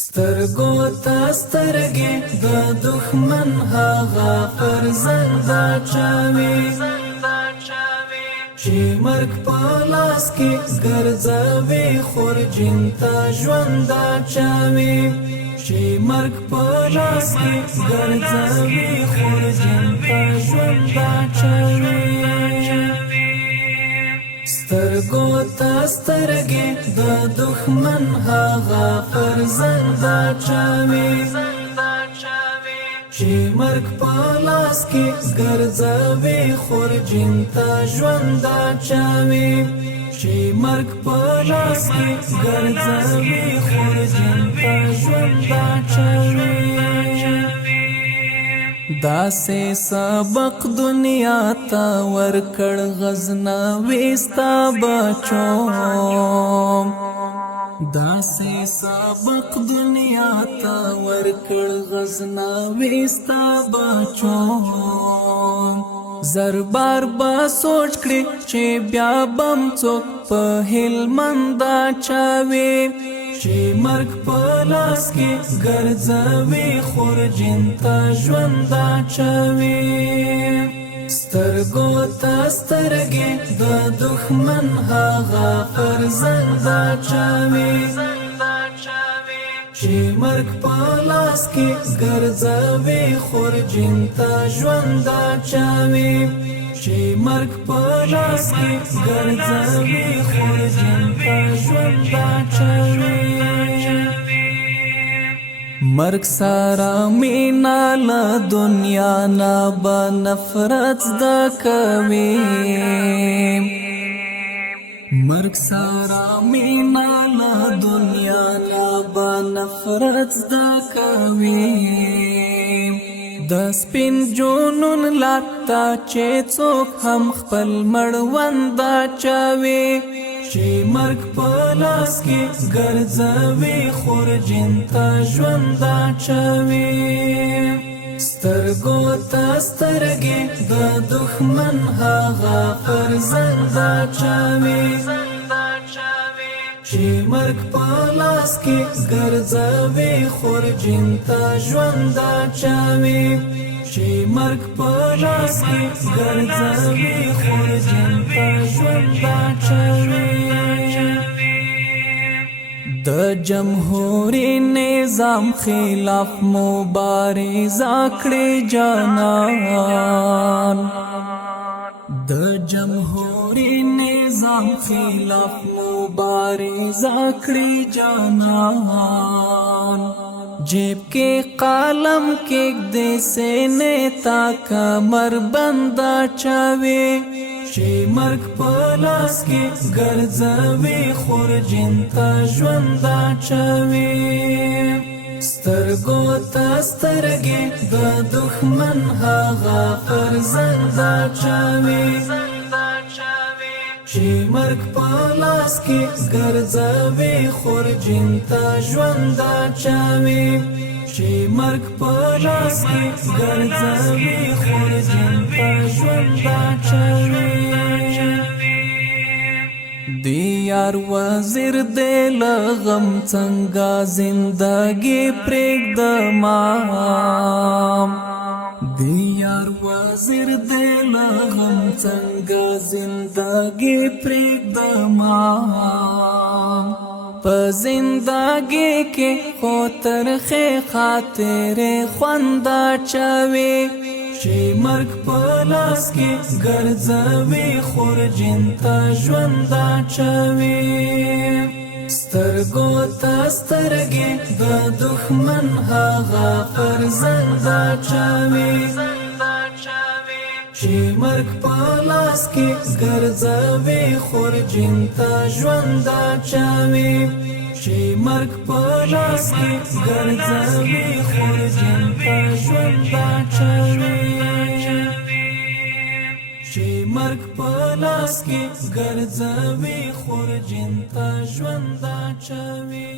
سترګو ته سترګې د دښمن هغه پر زنده چاوي چې مرګ په لاس کې ګرځوي خورجین ته ژوند چاوي چې مرګ په لاس کې ګرځوي خورجین ته ژوند چاوي سترګو ته سترګې د دښمن هغه پر زنده چاوي چې مرګ په لاس کې ګرځوي خورجین ته ژوند چاوي چې مرګ په لاس کې ګرځوي خورجین ته ژوند چاوي داسې سبق دنیا ته ورکړ غزنوي ستا بچو داسې سبق دنیا ته ورکړ غزنوي ستا بچو زر بار با سوچ کړي چې بیا بم څوک په هلمند چاوي چې مرګ په لاس کې ګرځوي خورجین ته ژوند چاوي سترګو ته سترګې د دښمن هغه پر زنده چاوي چې مرګ په لاس کې ګرځوي خورجین ته ژوند چاوي چې مرګ په لاس کې ګرځوي خورجین ته ژوند چاوي مرګ سارا مینا له دنیا نه به نفرت زده کوي مرګ سارا مینا له دنیا نه به نفرت زده کوي د سپین جنون لاتا چې څوک هم خپل مړوند چاوي چې مرګ په لاس کې ګرځوي خورجین ته ژوند چاوي سترګو ته سترګې د دښمن هغه پر زنده چاوي چې مرګ په لاس کې ګرځوي خورجین ته ژوند چاوي چې مرګ په لاس کې ګرځوي خورجین ته ژوند چاوي د جمهوری نظام خلاف مبارزه کړې جانان د جمهوری نظام خلاف مبارزه کړې جانان جیب کې قلم کې دې سینې تا کمر بندا چاوي چې مرګ په لاس کې ګرځوي خورجین ته ژوند چاوي سترګو ته سترګې د دښمن هغه پر زنده چاوي چې مرګ په لاس کې ګرځوي خورجین ته ژوند چاوي چې مرګ په لاس کې ګرځوي خورجین ته ژوند چاوي دی یار وزیر دی لغم څنګه زندگی پرېږدما دی یار وزیر دی لغم څنګه زندگی پرېږدما په زندگی کې خو ترخې خاطرې خوند چاوي چې مرګ په لاس کې ګرځوي خورجین ته ژوند چاوي سترګو ته سترګې د دښمن هغه پر زنده چاوي چې مرګ په لاس کې ګرځوي خورجین ته ژوند چاوي چې مرګ په لاس کې ګرځوي خورجین ته ژوند چاوي چې مرګ په لاس کې ګرځوي خورجین ته ژوند چاوي